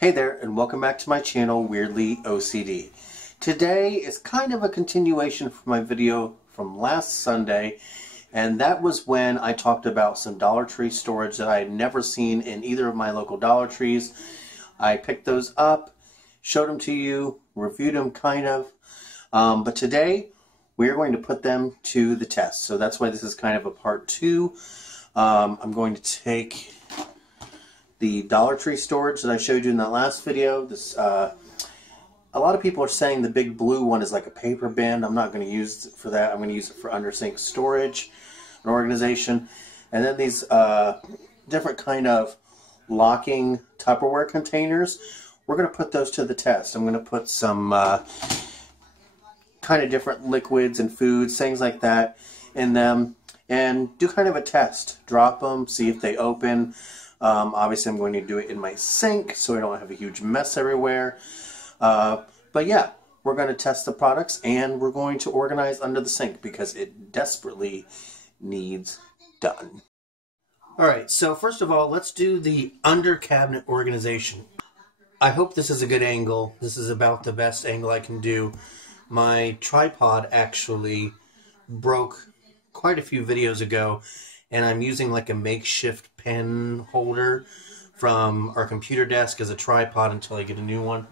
Hey there, and welcome back to my channel, Weirdly OCD. Today is kind of a continuation from my video from last Sunday, and that was when I talked about some Dollar Tree storage that I had never seen in either of my local Dollar Trees. I picked those up, showed them to you, reviewed them kind of, but today we're going to put them to the test. So that's why this is kind of a part two. I'm going to take the Dollar Tree storage that I showed you in that last video. This, a lot of people are saying the big blue one is like a paper bin. I'm not going to use it for that. I'm going to use it for under sink storage and organization. And then these different kind of locking Tupperware containers, we're going to put those to the test. I'm going to put some kind of different liquids and foods, things like that in them, and do kind of a test. Drop them, see if they open. Obviously I'm going to do it in my sink so I don't have a huge mess everywhere. But yeah, we're going to test the products and we're going to organize under the sink because it desperately needs done. Alright, so first of all, let's do the under cabinet organization. I hope this is a good angle. This is about the best angle I can do. My tripod actually broke quite a few videos ago, and I'm using like a makeshift pen holder from our computer desk as a tripod until I get a new one.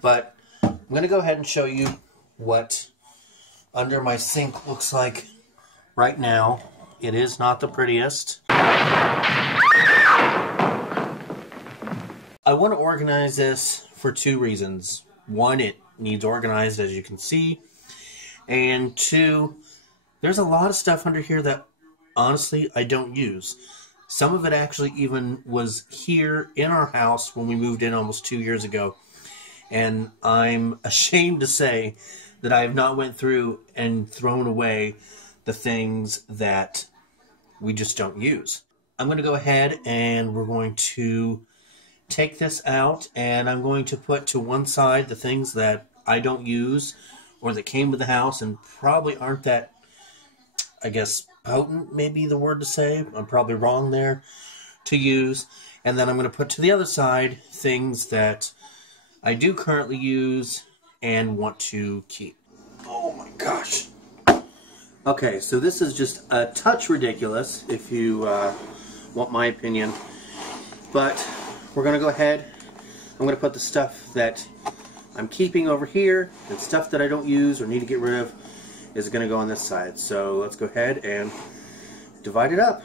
But I'm going to go ahead and show you what under my sink looks like right now. It is not the prettiest. I want to organize this for two reasons. One, it needs organized, as you can see. And two, there's a lot of stuff under here that honestly I don't use. Some of it actually even was here in our house when we moved in almost 2 years ago. And I'm ashamed to say that I have not went through and thrown away the things that we just don't use. I'm going to go ahead and we're going to take this out, and I'm going to put to one side the things that I don't use or that came with the house and probably aren't that, I guess, potent may be the word to say. I'm probably wrong there to use. And then I'm going to put to the other side things that I do currently use and want to keep. Oh my gosh. Okay, so this is just a touch ridiculous if you want my opinion. But we're going to go ahead. I'm going to put the stuff that I'm keeping over here, and stuff that I don't use or need to get rid of is going to go on this side. So let's go ahead and divide it up.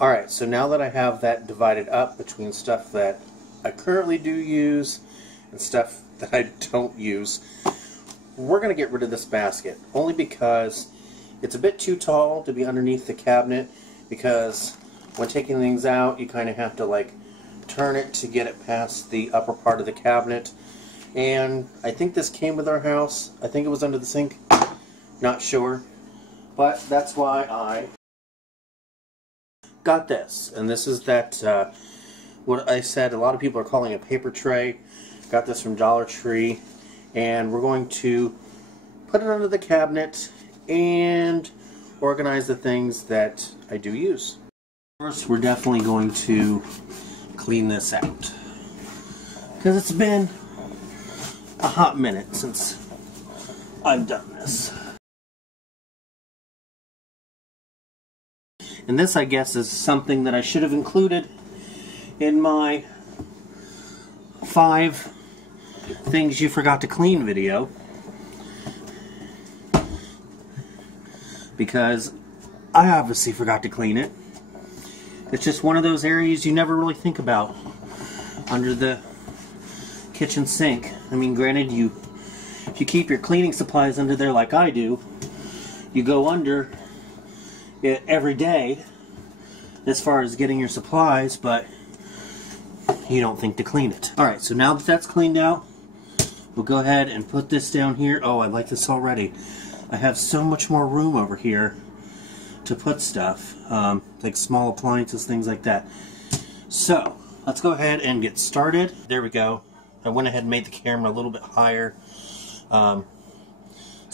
Alright, so now that I have that divided up between stuff that I currently do use and stuff that I don't use, we're going to get rid of this basket. Only because it's a bit too tall to be underneath the cabinet, because when taking things out you kind of have to like turn it to get it past the upper part of the cabinet. And I think this came with our house. I think it was under the sink. Not sure. But that's why I got this. And this is that, what I said, a lot of people are calling a paper tray. Got this from Dollar Tree. And we're going to put it under the cabinet and organize the things that I do use. First, we're definitely going to clean this out, because it's been a hot minute since I've done this. And this, I guess, is something that I should have included in my 5 things you forgot to clean video, because I obviously forgot to clean it. It's just one of those areas you never really think about under the kitchen sink. I mean, granted, if you keep your cleaning supplies under there like I do, you go under it every day as far as getting your supplies, but you don't think to clean it. Alright, so now that that's cleaned out, we'll go ahead and put this down here. Oh, I like this already. I have so much more room over here to put stuff, like small appliances, things like that. So let's go ahead and get started. There we go. I went ahead and made the camera a little bit higher, so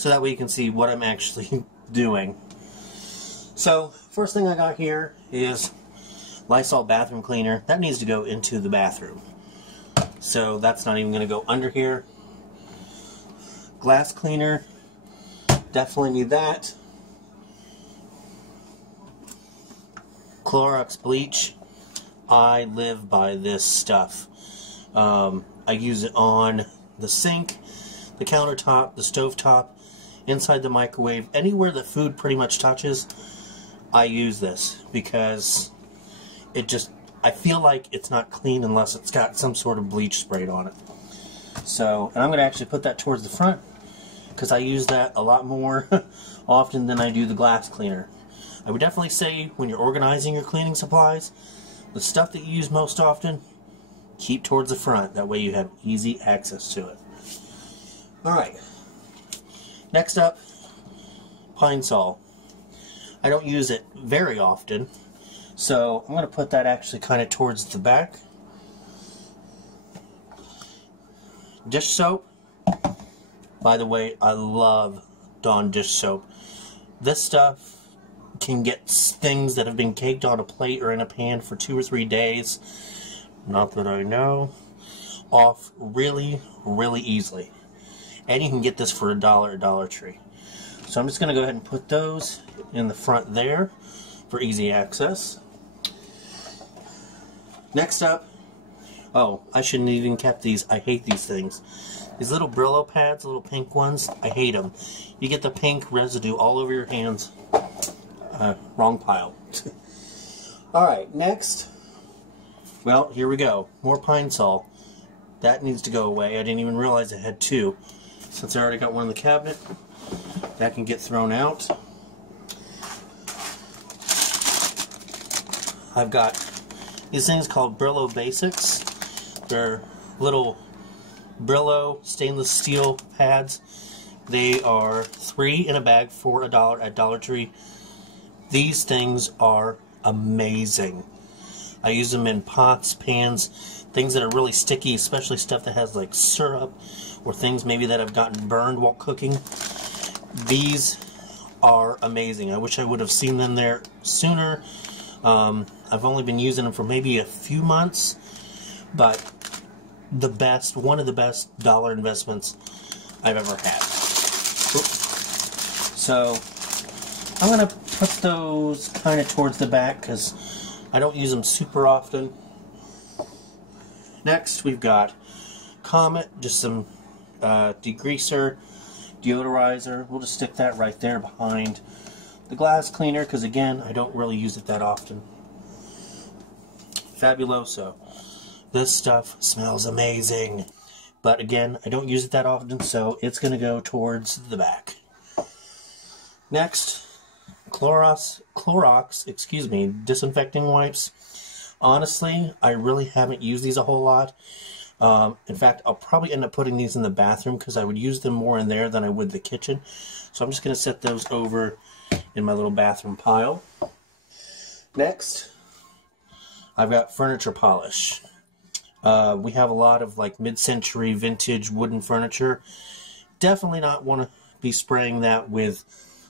that way you can see what I'm actually doing. So first thing I got here is Lysol bathroom cleaner. That needs to go into the bathroom, so that's not even going to go under here. Glass cleaner, definitely need that. Clorox bleach, I live by this stuff. I use it on the sink, the countertop, the stovetop, inside the microwave, anywhere that food pretty much touches, I use this because it just, I feel like it's not clean unless it's got some sort of bleach sprayed on it. So, and I'm going to actually put that towards the front because I use that a lot more often than I do the glass cleaner. I would definitely say when you're organizing your cleaning supplies, the stuff that you use most often, keep towards the front. That way you have easy access to it. Alright. Next up, Pine Sol. I don't use it very often, so I'm going to put that actually kind of towards the back. Dish soap. By the way, I love Dawn dish soap. This stuff can get things that have been caked on a plate or in a pan for 2 or 3 days, not that I know, off really, really easily. And you can get this for $1 at Dollar Tree. So I'm just going to go ahead and put those in the front there for easy access. Next up, oh, I shouldn't have even kept these. I hate these things. These little Brillo pads, little pink ones, I hate them. You get the pink residue all over your hands. Wrong pile. Alright, next. Well, here we go. More Pine Sol. That needs to go away. I didn't even realize I had 2. Since I already got one in the cabinet, that can get thrown out. I've got these things called Brillo Basics. They're little Brillo stainless steel pads. They are 3 in a bag for $1 at Dollar Tree. These things are amazing. I use them in pots, pans, things that are really sticky, especially stuff that has like syrup or things maybe that have gotten burned while cooking. These are amazing. I wish I would have seen them there sooner. I've only been using them for maybe a few months, but the best, one of the best dollar investments I've ever had. Oops. So I'm going to put those kind of towards the back because I don't use them super often. Next we've got Comet, just some degreaser, deodorizer. We'll just stick that right there behind the glass cleaner because again I don't really use it that often. Fabuloso. This stuff smells amazing, but again I don't use it that often, so it's going to go towards the back. Next, Clorox, excuse me, disinfecting wipes. Honestly, I really haven't used these a whole lot. In fact, I'll probably end up putting these in the bathroom because I would use them more in there than I would the kitchen. So I'm just going to set those over in my little bathroom pile. Next, I've got furniture polish. We have a lot of like mid-century vintage wooden furniture. Definitely not want to be spraying that with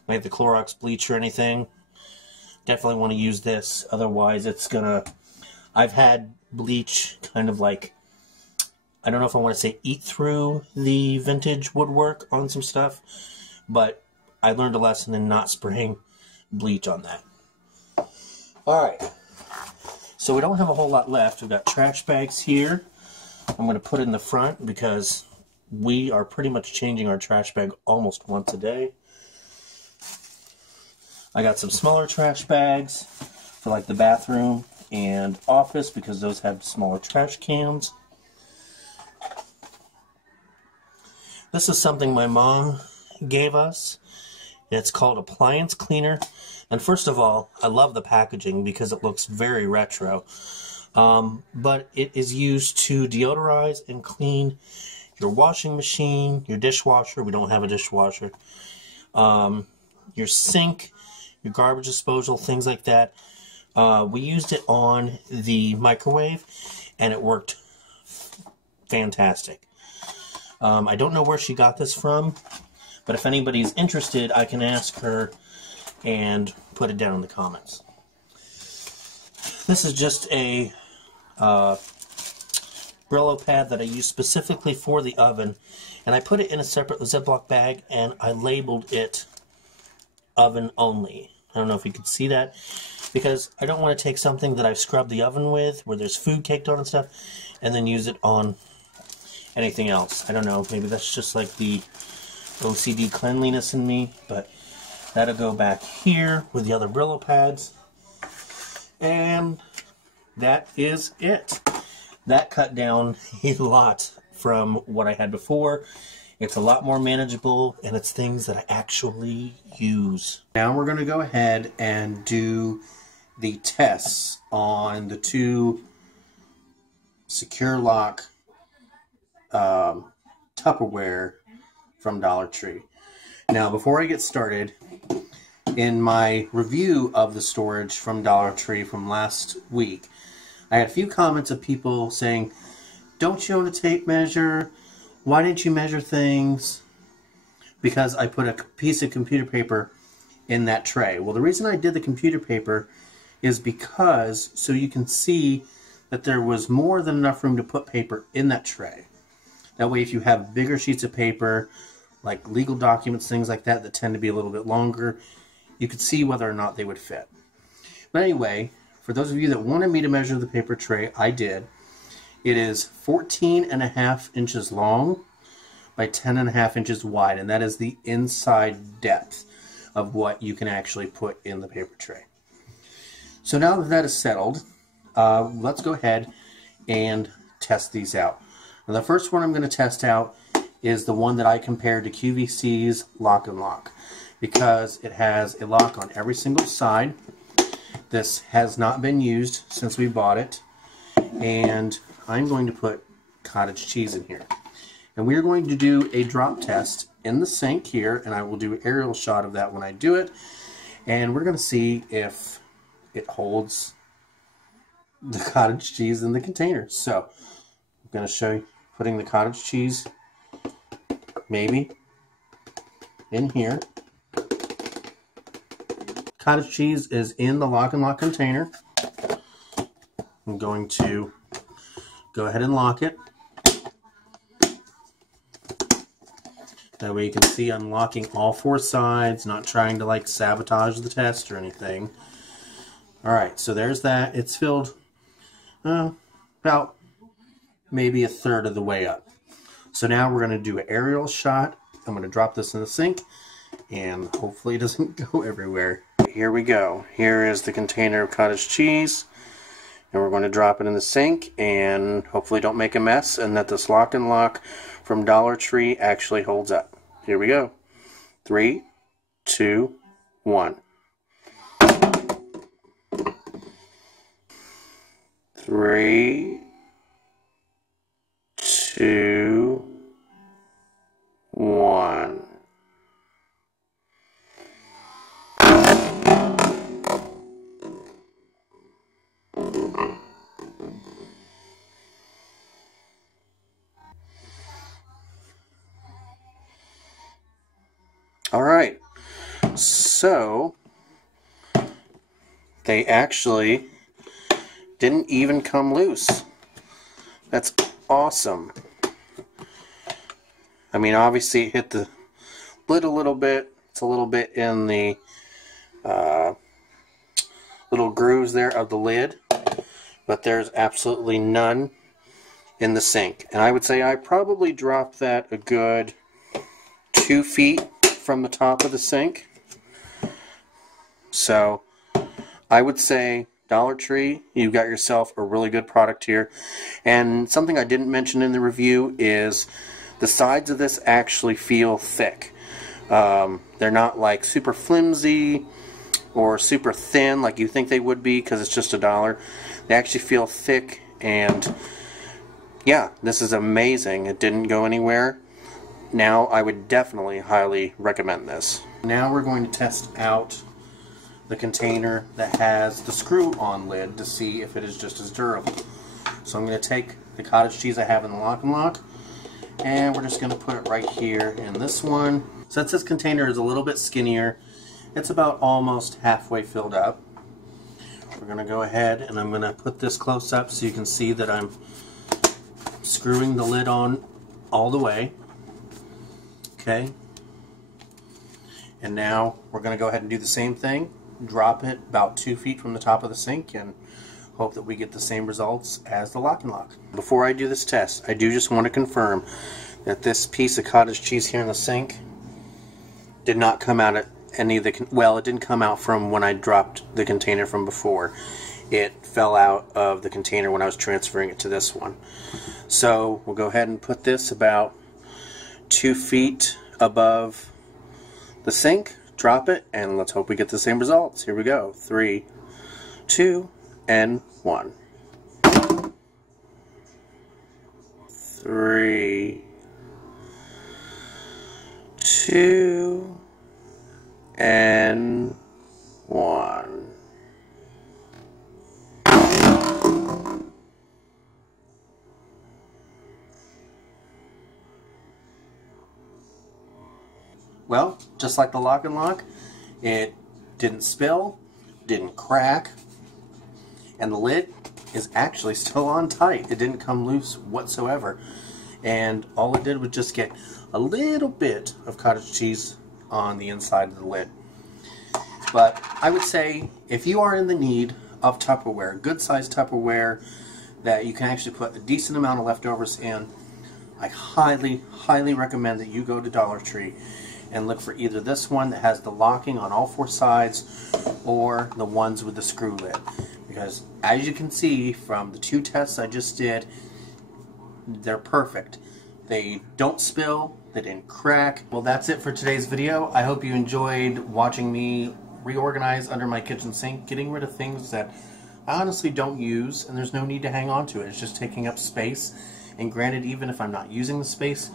like the Clorox bleach or anything. Definitely want to use this, otherwise it's gonna, I've had bleach kind of like, I don't know if I want to say eat through the vintage woodwork on some stuff, but I learned a lesson in not spraying bleach on that. Alright, so we don't have a whole lot left. We've got trash bags here. I'm going to put in the front because we are pretty much changing our trash bag almost once a day. I got some smaller trash bags for like the bathroom and office because those have smaller trash cans. This is something my mom gave us. It's called Appliance Cleaner. And first of all, I love the packaging because it looks very retro. But it is used to deodorize and clean your washing machine, your dishwasher. We don't have a dishwasher. your sink, your garbage disposal, things like that. We used it on the microwave, and it worked fantastic. I don't know where she got this from, but if anybody's interested, I can ask her and put it down in the comments. This is just a Brillo pad that I use specifically for the oven, and I put it in a separate Ziploc bag, and I labeled it oven only. I don't know if you can see that, because I don't want to take something that I've scrubbed the oven with, where there's food caked on and stuff, and then use it on anything else. I don't know, maybe that's just like the O.C.D. cleanliness in me, but that'll go back here with the other Brillo pads. And that is it. That cut down a lot from what I had before. It's a lot more manageable, and it's things that I actually use. Now we're going to go ahead and do the tests on the two secure lock Tupperware from Dollar Tree. Now, before I get started, in my review of the storage from Dollar Tree from last week, I had a few comments of people saying, don't you own a tape measure? Why didn't you measure things? Because I put a piece of computer paper in that tray. Well, the reason I did the computer paper is because so you can see that there was more than enough room to put paper in that tray. That way, if you have bigger sheets of paper, like legal documents, things like that, that tend to be a little bit longer, you could see whether or not they would fit. But anyway, for those of you that wanted me to measure the paper tray, I did. It is 14.5 inches long by 10.5 inches wide, and that is the inside depth of what you can actually put in the paper tray. So now that that is settled, let's go ahead and test these out. Now, the first one I'm going to test out is the one that I compared to QVC's Lock and Lock, because it has a lock on every single side. This has not been used since we bought it, and I'm going to put cottage cheese in here. And we're going to do a drop test in the sink here, and I will do an aerial shot of that when I do it, and we're going to see if it holds the cottage cheese in the container. So I'm going to show you putting the cottage cheese maybe in here. Cottage cheese is in the Lock and Lock container. I'm going to go ahead and lock it. That way you can see I'm locking all four sides, not trying to like sabotage the test or anything. Alright, so there's that. It's filled about maybe a third of the way up. So now we're going to do an aerial shot. I'm going to drop this in the sink, and hopefully it doesn't go everywhere. Here we go. Here is the container of cottage cheese, and we're going to drop it in the sink, and hopefully don't make a mess, and that this Lock and Lock from Dollar Tree actually holds up. Here we go. 3, 2, 1. 3, 2, 1. All right, so they actually didn't even come loose. That's awesome. I mean, obviously it hit the lid a little bit. It's a little bit in the little grooves there of the lid, but there's absolutely none in the sink. And I would say I probably dropped that a good 2 feet from the top of the sink. So I would say Dollar Tree, you've got yourself a really good product here. And something I didn't mention in the review is the sides of this actually feel thick. They're not like super flimsy or super thin like you think they would be because it's just $1. They actually feel thick, and yeah, this is amazing. It didn't go anywhere. Now I would definitely highly recommend this. Now we're going to test out the container that has the screw-on lid to see if it is just as durable. So I'm going to take the cottage cheese I have in the Lock and Lock, and we're just going to put it right here in this one. Since this container is a little bit skinnier, it's about almost halfway filled up. We're going to go ahead and I'm going to put this close up so you can see that I'm screwing the lid on all the way. Okay. And now we're going to go ahead and do the same thing. Drop it about 2 feet from the top of the sink and hope that we get the same results as the Lock and Lock. Before I do this test, I do just want to confirm that this piece of cottage cheese here in the sink did not come out at any of the, well, it didn't come out from when I dropped the container from before. It fell out of the container when I was transferring it to this one. So we'll go ahead and put this about 2 feet above the sink, drop it, and let's hope we get the same results. Here we go. 3, 2, and 1. 3, 2, and 1. Well, just like the Lock and Lock, it didn't spill, didn't crack, and the lid is actually still on tight. It didn't come loose whatsoever. And all it did was just get a little bit of cottage cheese on the inside of the lid. But I would say if you are in the need of Tupperware, good sized Tupperware that you can actually put a decent amount of leftovers in, I highly, highly recommend that you go to Dollar Tree and look for either this one that has the locking on all 4 sides or the ones with the screw lid. Because as you can see from the 2 tests I just did, they're perfect. They don't spill, they didn't crack. Well, that's it for today's video. I hope you enjoyed watching me reorganize under my kitchen sink, getting rid of things that I honestly don't use, and there's no need to hang on to it. It's just taking up space. And granted, even if I'm not using the space,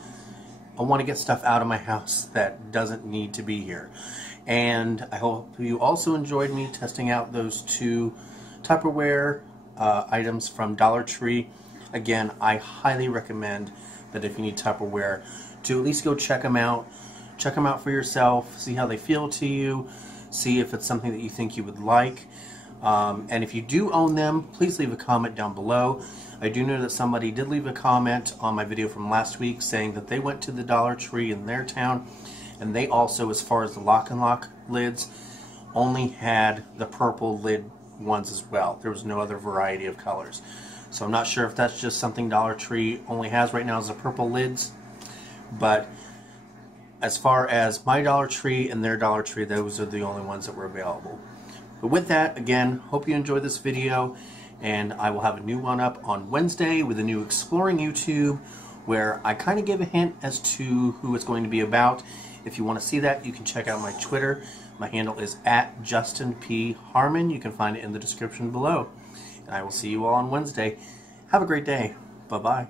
I want to get stuff out of my house that doesn't need to be here. And I hope you also enjoyed me testing out those 2 Tupperware items from Dollar Tree. Again, I highly recommend that if you need Tupperware, to at least go check them out. Check them out for yourself, see how they feel to you, see if it's something that you think you would like. And if you do own them, please leave a comment down below. I do know that somebody did leave a comment on my video from last week saying that they went to the Dollar Tree in their town and they also, as far as the Lock and Lock lids, only had the purple lid ones as well. There was no other variety of colors. So I'm not sure if that's just something Dollar Tree only has right now as the purple lids, but as far as my Dollar Tree and their Dollar Tree, those are the only ones that were available. But with that, again, hope you enjoyed this video, and I will have a new one up on Wednesday with a new Exploring YouTube, where I kind of give a hint as to who it's going to be about. If you want to see that, you can check out my Twitter. My handle is @JustinPHarman. You can find it in the description below. And I will see you all on Wednesday. Have a great day. Bye-bye.